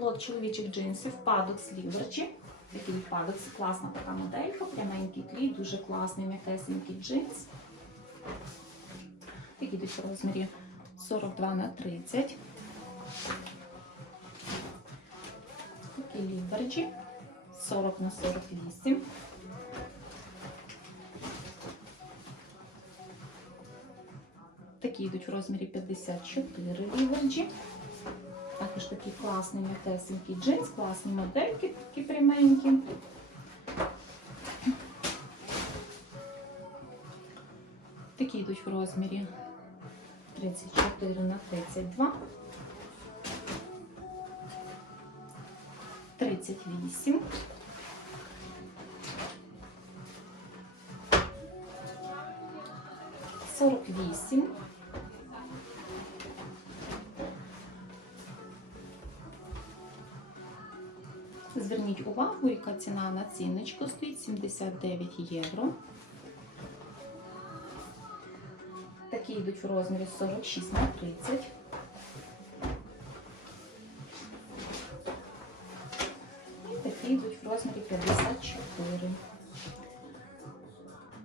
Лот чоловічих джинсів, падокс ліверчі. Такий падокс, класна така моделька, пряменький клій, дуже класний м'якесенький джинс. Такі йдуть в розмірі 42 на 30. Такі ліверджі 40 на 48. Такі йдуть в розмірі 54 ліверджі. Також такий класний м'якесенький джинс, класні модельки, такі пряменькі. Такі йдуть в розмірі 34 на 32. 38. Сорок вісім. Зверніть увагу, яка ціна на ціночку стоїть 79 євро. Такі йдуть в розмірі 46 на 30. І такі йдуть в розмірі 54.